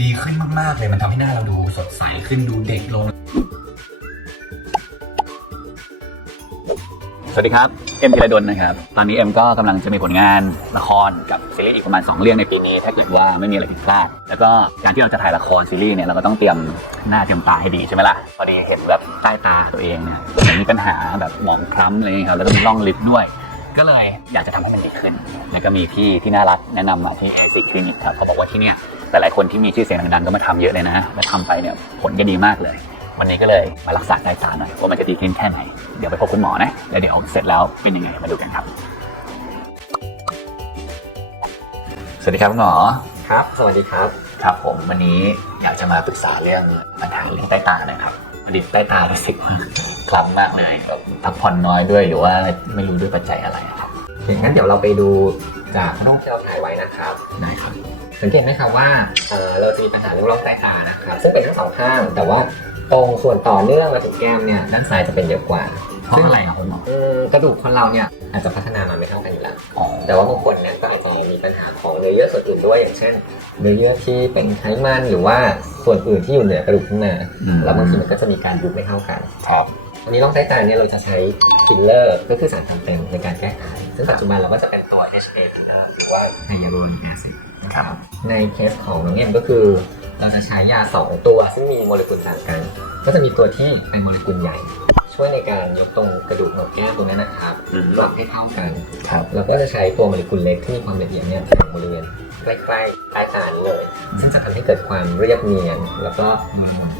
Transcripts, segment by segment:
ดีขึ้นมากๆเลยมันทำให้หน้าเราดูสดใสขึ้นดูเด็กลง สวัสดีครับ เอ็มธีรดลนะครับ ตอนนี้เอ็มก็กำลังจะมีผลงานละครกับซีรีส์อีกประมาณ 2 เรื่องในปีนี้ ถ้าเกิดว่าไม่มีอะไรผิดพลาด แล้วก็การที่เราจะถ่ายละครซีรีส์เนี่ยเราก็ต้องเตรียมหน้าเตรียมตาให้ดีใช่ไหมล่ะ พอดีเห็นแบบใต้ตาตัวเองเนี่ยเหมือนมีปัญหาแบบหมองคล้ำอะไรอย่างเงี้ยครับ แล้วก็มีร่องลิปด้วย ก็เลยอยากจะทำให้มันดีขึ้น แล้วก็มีพี่ที่น่ารักแนะนำมาที่ a อ c Clinic ครับเขาบอกว่าที่เนี่ย หลายๆคนที่มีชื่อเสียงดังๆก็มาทำเยอะเลยนะแล้วทำไปเนี่ยผลก็ดีมากเลย วันนี้ก็เลยมารักษาใต้ตาหน่อยว่ามันจะดีขึ้นแค่ไหน เดี๋ยวไปพบคุณหมอนะแล้วเดี๋ยวเสร็จแล้วเป็นยังไงมาดูกันครับ สวัสดีครับคุณหมอครับ สวัสดีครับ ครับผมวันนี้อยากจะมาปรึกษาเรื่องปัญหาเรื่องใต้ตาหนะครับพอดีใต้ตารู้สึกว่าคล้ำมากเลยแบบพักผ่อนน้อยด้วยหรือว่าไม่รู้ด้วยปัจจัยอะไรอะครับอย่างนั้นเดี๋ยวเราไปดูจากรูปที่เราถ่ายไว้นะครับได้ครับ สังเกตไหมครับว่าเอ่อเราจะมีปัญหาเรื่องร่องใต้ตานะครับซึ่งเป็นทั้งสองข้างแต่ว่าตรงส่วนต่อเนื่องมาถึงแก้มเนี่ยด้านซ้ายจะเป็นเยอะกว่าเพราะอะไรครับคุณหมออืมกระดูกคนเราเนี่ยอาจจะพัฒนามาไม่เท่ากันอยู่แล้วอ๋อแต่ว่าบางคนเนี่ยก็อาจจะมีปัญหาของเนื้อเยื่อส่วนอื่นด้วยอย่างเช่น เนื้อเยื่อที่เป็นไขมันหรือว่าส่วนอื่นที่อยู่เหนือกระดูกขึ้นมาอืมแล้วบางทีมันก็จะมีการยุบไม่เท่ากันครับวันนี้ร่องใต้ตาเนี่ยเราจะใช้ฟิลเลอร์ก็คือสารทำเต็มในการแก้ไขซึ่งปัจจุบันเราก็จะเป็นตัว HA หรือว่าไฮยาลูรอนิกแอซิด ครับ ในเคสของน้องเอ็มก็คือเราจะใช้ยา 2 ตัว ซึ่งมีโมเลกุลต่างกัน ก็จะมีตัวที่เป็นโมเลกุลใหญ่ ช่วยในการยกตรงกระดูกโหนกแก้มตรงนั้นนะครับอืม ปรับให้เท่ากันครับแล้วก็จะใช้ตัวโมเลกุลเล็กที่มีความละเอียดเนี่ยฝังบริเวณใกล้ๆใต้ตานี้เลย ซึ่งจะทำให้เกิดความเรียบเนียนแล้วก็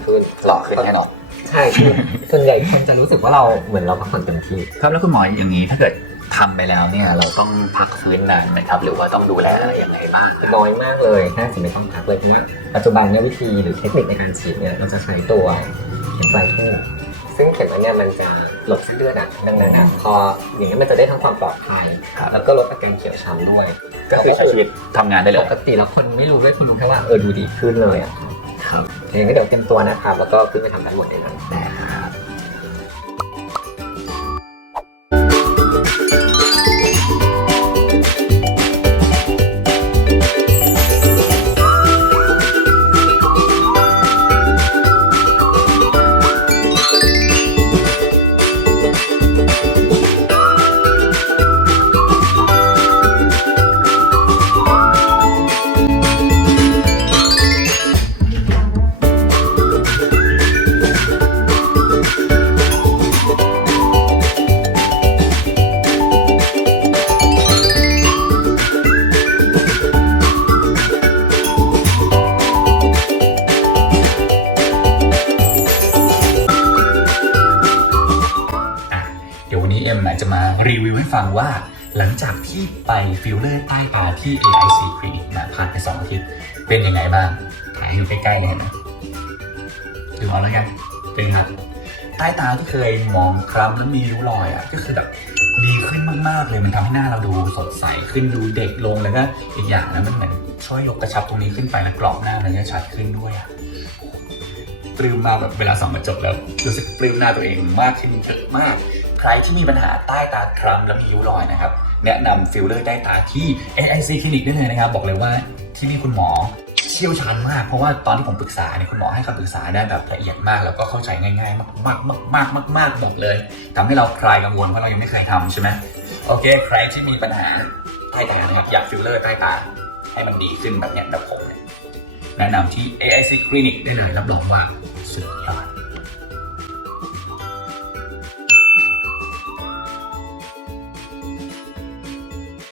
ขึ้นหล่อขึ้นแน่นอน ใช่คือส่วนใหญ่คนจะรู้สึกว่าเราเหมือนเราพักผ่อนเต็มที่ ครับแล้วคุณหมออย่างนี้ถ้าเกิด ทำไปแล้วเนี่ยเราต้องพักฟื้นนานไหมครับ หรือว่าต้องดูแลอะไรยังไงบ้างครับน้อยมากเลยแทบจะไม่ต้องพักเลยเพราะว่าปัจจุบันเนี่ยวิธีหรือเทคนิคในการฉีดเนี่ยเราจะใช้ตัวเข็มปลายทู่ซึ่งเข็มอันเนี่ยมันจะหลบเส้นเลือดอะดังนั้นอะพออย่างนี้ยมันจะได้ทั้งความปลอดภัยครับแล้วก็ลดอาการเขียวช้ำด้วย ก็คือใช้ชีวิตทำงานได้เลปยกติแล้วคนไม่รู้ด้วยคุณรู้แค่ว่าเออดูดีขึ้นเลยอะครับอย่างนี้เดี๋ยวเตรียมตัวนะครับแล้วก็ขึ้นไปทำด้านบนได้เลยได้ครับ เดี๋ยววันนี้เอ็มจะมารีวิวให้ฟังว่า หลังจากที่ไปฟิลเลอร์ใต้ตาที่ AIC Clinic มาผ่านไปสองอาทิตย์เป็นยังไงบ้างถ่ายให้ดูใกล้ๆเลยนะดูเอาแล้วกันเป็นครับใต้ตาที่เคยมองคล้ำแล้วมีริ้วรอยอะก็คือแบบดีขึ้นมากๆเลยมันทำให้หน้าเราดูสดใสขึ้นดูเด็กลงแล้วก็อีกอย่างนะมันเหมือนช่วยยกกระชับตรงนี้ขึ้นไปแล้วกรอบหน้ามันจะชัดขึ้นด้วยอะปลื้มมากแบบเวลาส่องกระจกแล้วรู้สึกปลื้มหน้าตัวเองมากขึ้นเยอะมาก ใครที่มีปัญหาใต้ตาคล้ำแล้วมีริ้วรอยนะครับ แนะนำฟิลเลอร์ใต้ตาที่ AIC Clinic ได้เลยนะครับ บอกเลยว่าที่นี่คุณหมอเชี่ยวชาญมากเพราะว่าตอนที่ผมปรึกษาเนี่ยคุณหมอให้คำปรึกษาได้แบบละเอียดมาก แล้วก็เข้าใจง่าย ๆ มากๆมากมากมากมากๆบอกเลยทำให้เราคลายกังวลเพราะเรายังไม่เคยทำใช่ไหมโอเค ใครที่มีปัญหาใต้ตานะครับอยากฟิลเลอร์ใต้ตา ให้มันดีขึ้นแบบเนี้ยแบบผมเนี่ยแนะนำที่ AIC Clinic ได้เลยรับรองว่าสุดยอด